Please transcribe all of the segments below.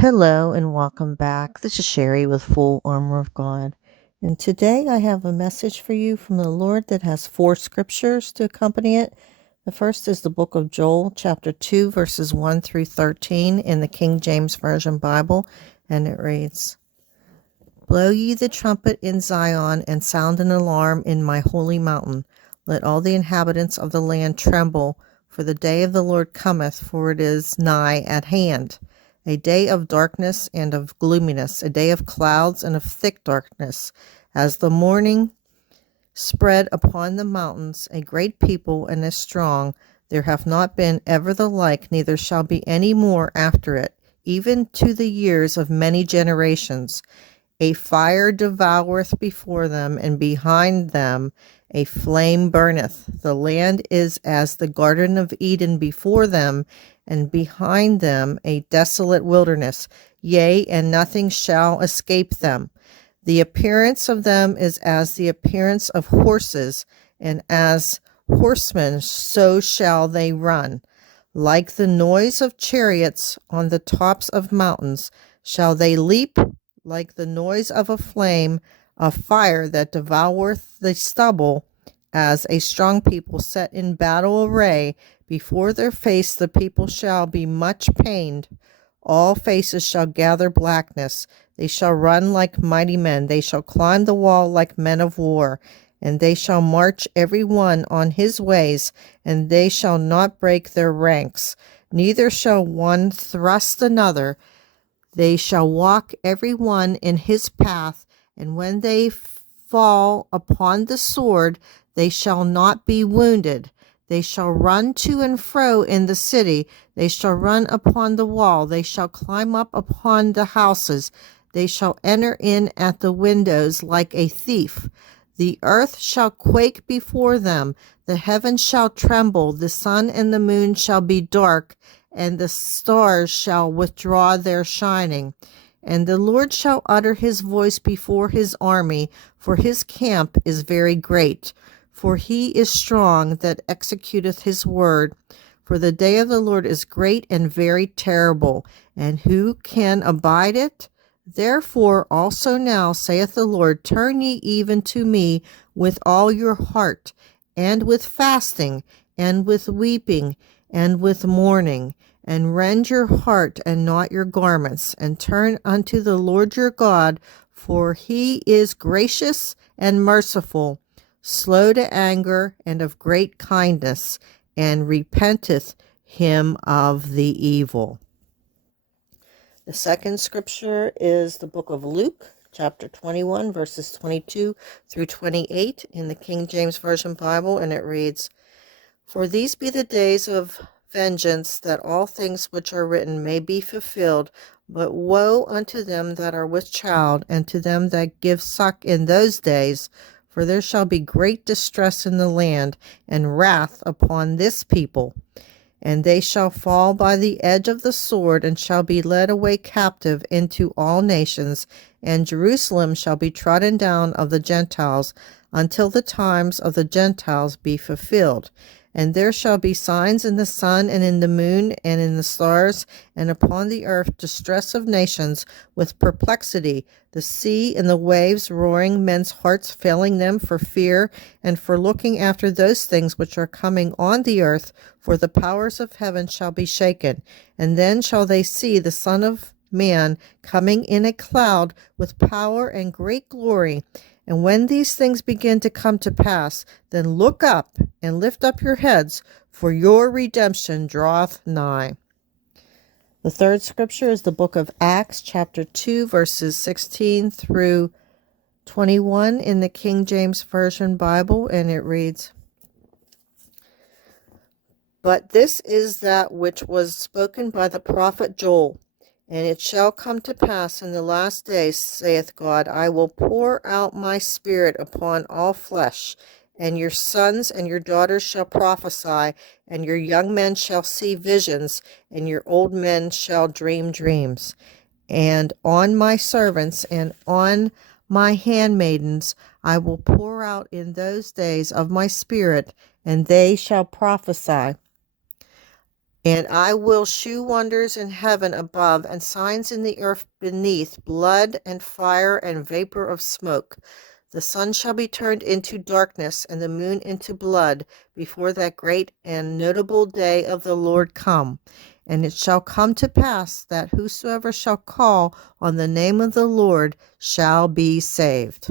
Hello and welcome back. This is Sherry with Full Armor of God. And today I have a message for you from the Lord that has 4 scriptures to accompany it. The first is the book of Joel, chapter 2, verses 1 through 13 in the King James Version Bible. And it reads, Blow ye the trumpet in Zion and sound an alarm in my holy mountain. Let all the inhabitants of the land tremble, for the day of the Lord cometh, for it is nigh at hand. A day of darkness and of gloominess, a day of clouds and of thick darkness, as the morning spread upon the mountains, a great people and a strong. There hath not been ever the like, neither shall be any more after it, even to the years of many generations. A fire devoureth before them, and behind them a flame burneth. The land is as the Garden of Eden before them, and behind them a desolate wilderness. Yea, and nothing shall escape them. The appearance of them is as the appearance of horses, and as horsemen so shall they run. Like the noise of chariots on the tops of mountains shall they leap, like the noise of a flame of fire that devoureth the stubble, as a strong people set in battle array. Before their face the people shall be much pained. All faces shall gather blackness. They shall run like mighty men. They shall climb the wall like men of war. And they shall march every one on his ways, and they shall not break their ranks. Neither shall one thrust another. They shall walk every one in his path, and when they fall upon the sword, they shall not be wounded. They shall run to and fro in the city. They shall run upon the wall. They shall climb up upon the houses. They shall enter in at the windows like a thief. The earth shall quake before them. The heavens shall tremble. The sun and the moon shall be dark, and the stars shall withdraw their shining. And the Lord shall utter his voice before his army, for his camp is very great. For he is strong that executeth his word. For the day of the Lord is great and very terrible, and who can abide it? Therefore also now, saith the Lord, turn ye even to me with all your heart, and with fasting, and with weeping, and with mourning, and rend your heart and not your garments, and turn unto the Lord your God, for he is gracious and merciful, slow to anger, and of great kindness, and repenteth him of the evil. The second scripture is the book of Luke, chapter 21, verses 22 through 28 in the King James Version Bible, and it reads, For these be the days of vengeance, that all things which are written may be fulfilled. But woe unto them that are with child, and to them that give suck in those days, for there shall be great distress in the land, and wrath upon this people. And they shall fall by the edge of the sword, and shall be led away captive into all nations, and Jerusalem shall be trodden down of the Gentiles, until the times of the Gentiles be fulfilled. And there shall be signs in the sun, and in the moon, and in the stars, and upon the earth distress of nations, with perplexity, the sea and the waves roaring, men's hearts failing them for fear, and for looking after those things which are coming on the earth, for the powers of heaven shall be shaken. And then shall they see the Son of Man coming in a cloud with power and great glory. And when these things begin to come to pass, then look up and lift up your heads, for your redemption draweth nigh. The third scripture is the book of Acts, chapter 2, verses 16 through 21 in the King James Version Bible, and it reads, But this is that which was spoken by the prophet Joel. And it shall come to pass in the last days, saith God, I will pour out my spirit upon all flesh, and your sons and your daughters shall prophesy, and your young men shall see visions, and your old men shall dream dreams. And on my servants and on my handmaidens I will pour out in those days of my spirit, and they shall prophesy. And I will shew wonders in heaven above, and signs in the earth beneath, blood and fire and vapor of smoke. The sun shall be turned into darkness, and the moon into blood, before that great and notable day of the Lord come. And it shall come to pass that whosoever shall call on the name of the Lord shall be saved.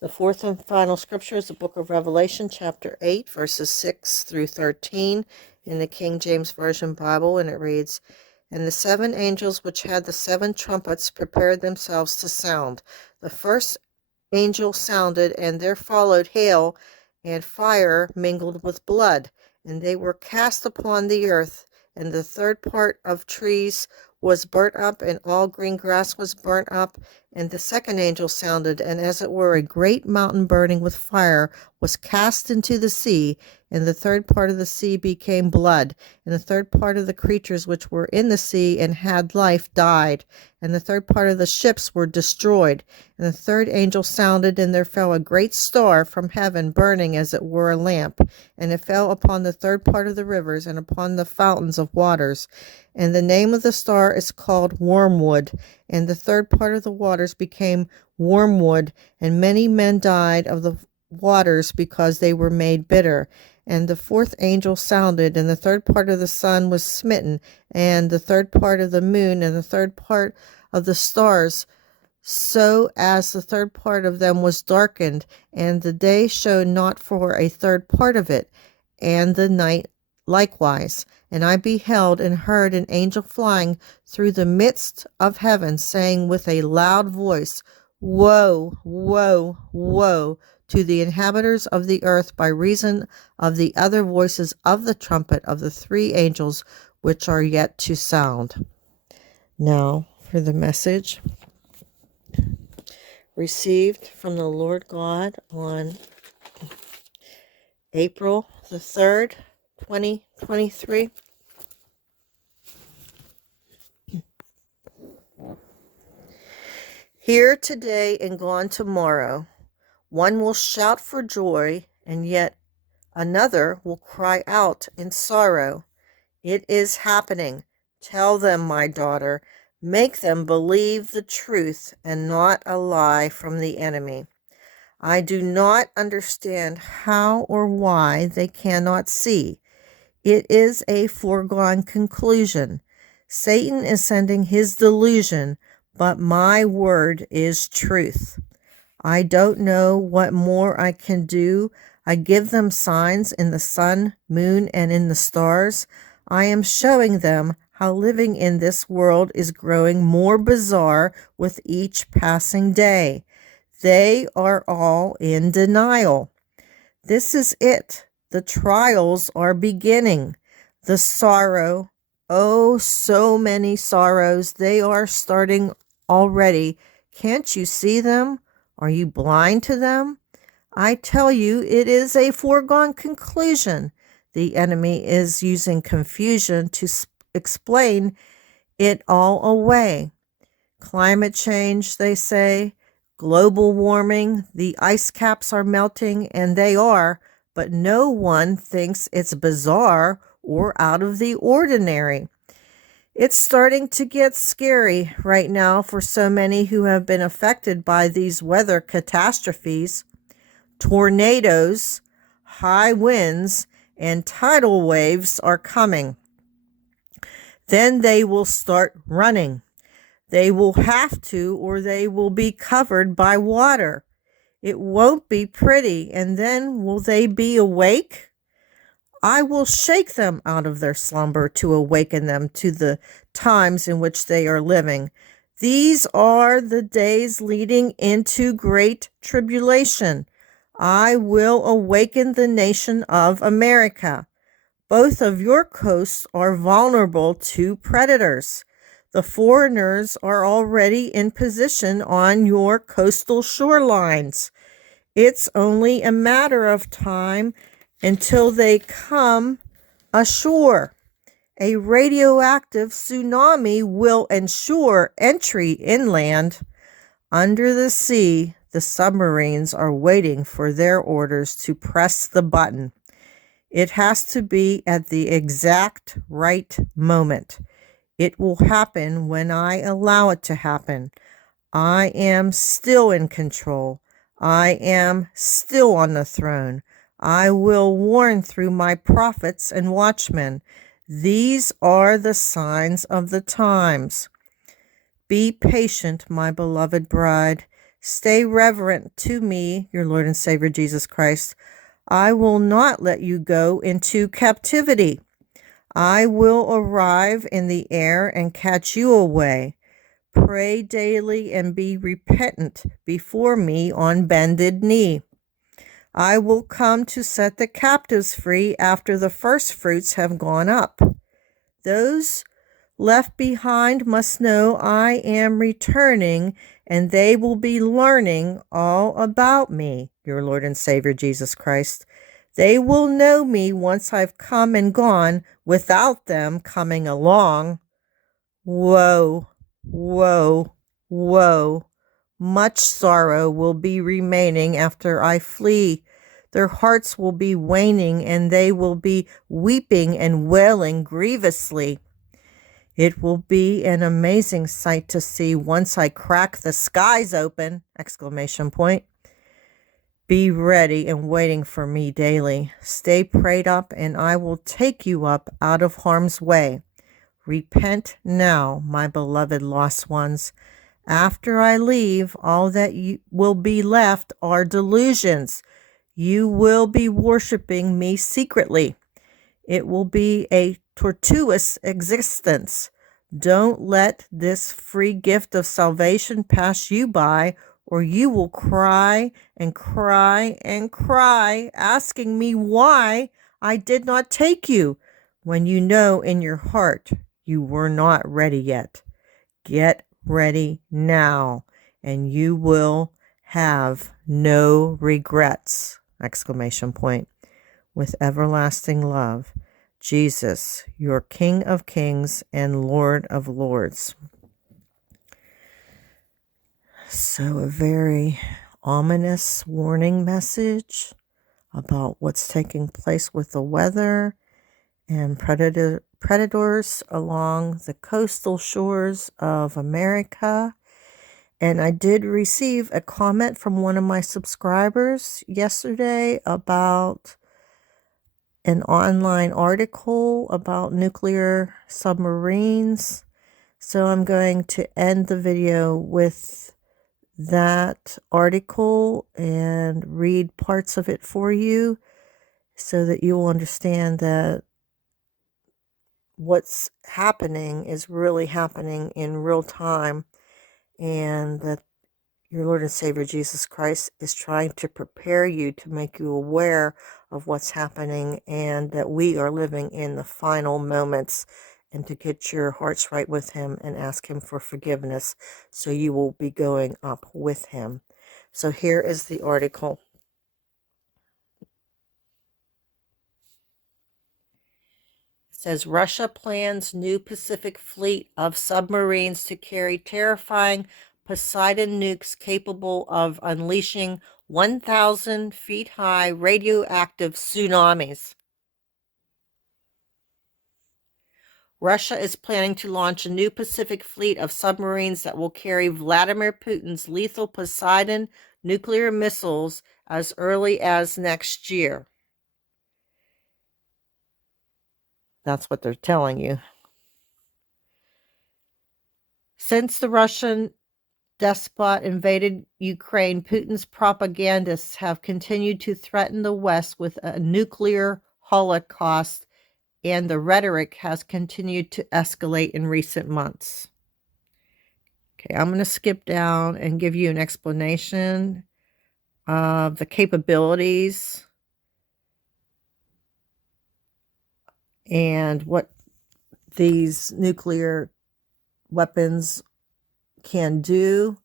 The fourth and final scripture is the book of Revelation, chapter 8, verses 6 through 13 in the King James Version Bible, and it reads, And the 7 angels which had the 7 trumpets prepared themselves to sound. The first angel sounded, and there followed hail and fire mingled with blood, and they were cast upon the earth, and the third part of trees was burnt up, and all green grass was burnt up. And the second angel sounded, and as it were a great mountain burning with fire was cast into the sea, and the third part of the sea became blood, and the third part of the creatures which were in the sea and had life died, and the third part of the ships were destroyed. And the third angel sounded, and there fell a great star from heaven, burning as it were a lamp, and it fell upon the third part of the rivers and upon the fountains of waters. And the name of the star is called Wormwood. And the third part of the waters became wormwood, and many men died of the waters because they were made bitter. And the fourth angel sounded, and the third part of the sun was smitten, and the third part of the moon, and the third part of the stars, so as the third part of them was darkened, and the day showed not for a third part of it, and the night likewise. And I beheld and heard an angel flying through the midst of heaven, saying with a loud voice, Woe, woe, woe to the inhabitants of the earth, by reason of the other voices of the trumpet of the 3 angels which are yet to sound. Now for the message received from the Lord God on April the 3rd, 2023. Here today and gone tomorrow. One will shout for joy, and yet another will cry out in sorrow. It is happening. Tell them, my daughter. Make them believe the truth and not a lie from the enemy. I do not understand how or why they cannot see. It is a foregone conclusion. Satan is sending his delusion, but my word is truth. I don't know what more I can do. I give them signs in the sun, moon, and in the stars. I am showing them how living in this world is growing more bizarre with each passing day. They are all in denial. This is it. The trials are beginning. The sorrow, oh, so many sorrows. They are starting already. Can't you see them? Are you blind to them? I tell you, it is a foregone conclusion. The enemy is using confusion to explain it all away. Climate change, they say, global warming, the ice caps are melting, and they are, but no one thinks it's bizarre or out of the ordinary. It's starting to get scary right now for so many who have been affected by these weather catastrophes. Tornadoes, high winds, and tidal waves are coming. Then they will start running. They will have to, or they will be covered by water. It won't be pretty, and then will they be awake? I will shake them out of their slumber to awaken them to the times in which they are living. These are the days leading into great tribulation. I will awaken the nation of America. Both of your coasts are vulnerable to predators. The foreigners are already in position on your coastal shorelines. It's only a matter of time until they come ashore. A radioactive tsunami will ensure entry inland. Under the sea, the submarines are waiting for their orders to press the button. It has to be at the exact right moment. It will happen when I allow it to happen. I am still in control. I am still on the throne. I will warn through my prophets and watchmen. These are the signs of the times. Be patient, my beloved bride. Stay reverent to me, your Lord and Savior Jesus Christ. I will not let you go into captivity. I will arrive in the air and catch you away. Pray daily and be repentant before me on bended knee. I will come to set the captives free after the first fruits have gone up. Those left behind must know I am returning, and they will be learning all about me, your Lord and Savior Jesus Christ. They will know me once I've come and gone without them coming along. Woe, woe, woe. Much sorrow will be remaining after I flee. Their hearts will be waning, and they will be weeping and wailing grievously. It will be an amazing sight to see once I crack the skies open! ! Be ready and waiting for me daily. Stay prayed up, and I will take you up out of harm's way. Repent now, my beloved lost ones. After I leave, all that will be left are delusions. You will be worshiping me secretly. It will be a tortuous existence. Don't let this free gift of salvation pass you by, or you will cry and cry and cry, asking me why I did not take you, when you know in your heart you were not ready yet. Get ready now, and you will have no regrets! With everlasting love, Jesus, your King of Kings and Lord of Lords. So a very ominous warning message about what's taking place with the weather and predators along the coastal shores of America. And I did receive a comment from one of my subscribers yesterday about an online article about nuclear submarines. So I'm going to end the video with that article and read parts of it for you so that you will understand that what's happening is really happening in real time, and that your Lord and Savior Jesus Christ is trying to prepare you, to make you aware of what's happening, and that we are living in the final moments, and to get your hearts right with him and ask him for forgiveness so you will be going up with him. So here is the article. It says, Russia plans new Pacific fleet of submarines to carry terrifying Poseidon nukes capable of unleashing 1,000 feet high radioactive tsunamis. Russia is planning to launch a new Pacific fleet of submarines that will carry Vladimir Putin's lethal Poseidon nuclear missiles as early as next year. That's what they're telling you. Since the Russian despot invaded Ukraine, Putin's propagandists have continued to threaten the West with a nuclear holocaust, and the rhetoric has continued to escalate in recent months. Okay, I'm going to skip down and give you an explanation of the capabilities and what these nuclear weapons can do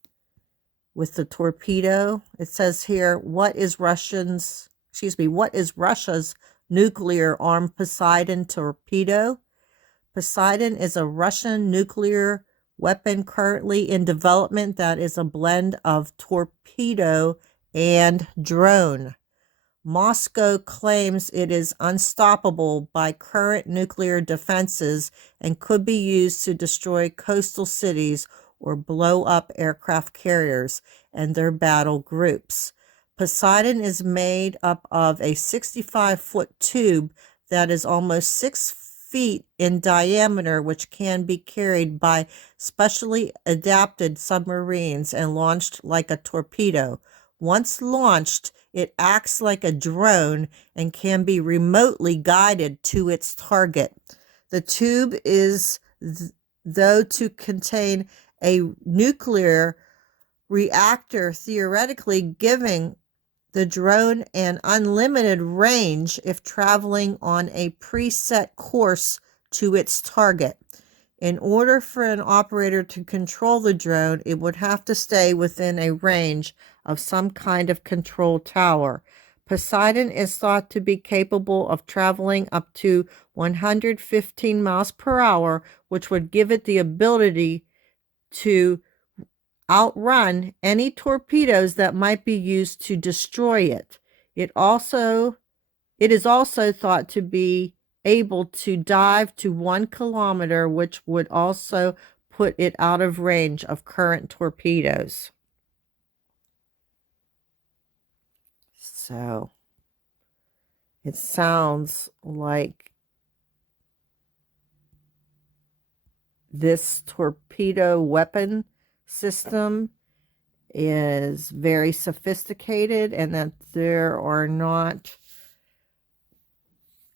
with the torpedo. It says here, what is Russia's nuclear armed Poseidon torpedo? Poseidon is a Russian nuclear weapon currently in development that is a blend of torpedo and drone. Moscow claims it is unstoppable by current nuclear defenses and could be used to destroy coastal cities or blow up aircraft carriers and their battle groups. Poseidon is made up of a 65-foot tube that is almost 6 feet in diameter, which can be carried by specially adapted submarines and launched like a torpedo. Once launched, it acts like a drone and can be remotely guided to its target. The tube is, though, to contain a nuclear reactor, theoretically giving the drone an unlimited range if traveling on a preset course to its target. In order for an operator to control the drone, it would have to stay within a range of some kind of control tower. Poseidon is thought to be capable of traveling up to 115 miles per hour, which would give it the ability to outrun any torpedoes that might be used to destroy it. It is also thought to be able to dive to 1 kilometer, which would also put it out of range of current torpedoes. So it sounds like this torpedo weapon system is very sophisticated and that there are not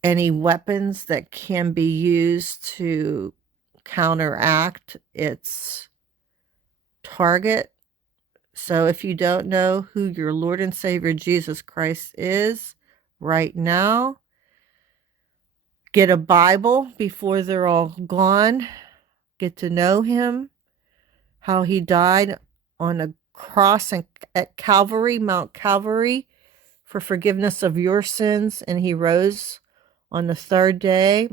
any weapons that can be used to counteract its target. So if you don't know who your Lord and Savior Jesus Christ is right now, get a Bible before they're all gone. Get to know him, how he died on a cross at Calvary, Mount Calvary, for forgiveness of your sins, and he rose on the 3rd day.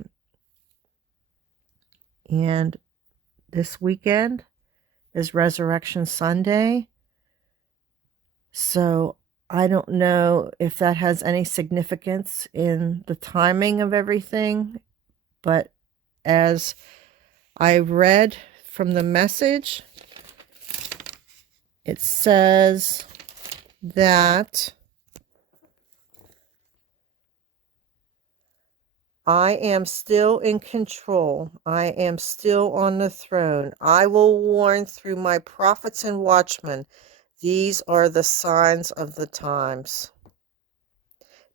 And this weekend is Resurrection Sunday. So I don't know if that has any significance in the timing of everything, but as I read from the message, it says that I am still in control. I am still on the throne. I will warn through my prophets and watchmen. These are the signs of the times.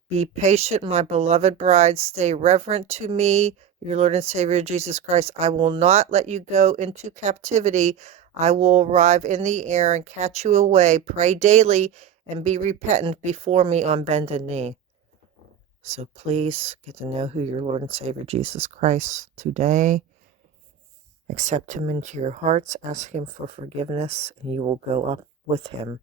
Be patient, my beloved bride. Stay reverent to me, your Lord and Savior Jesus Christ. I will not let you go into captivity. I will arrive in the air and catch you away. Pray daily and be repentant before me on bended knee. So please get to know who your Lord and Savior Jesus Christ today. Accept him into your hearts. Ask him for forgiveness, and you will go up with him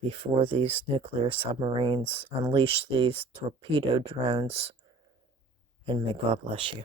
before these nuclear submarines unleash these torpedo drones. And may God bless you.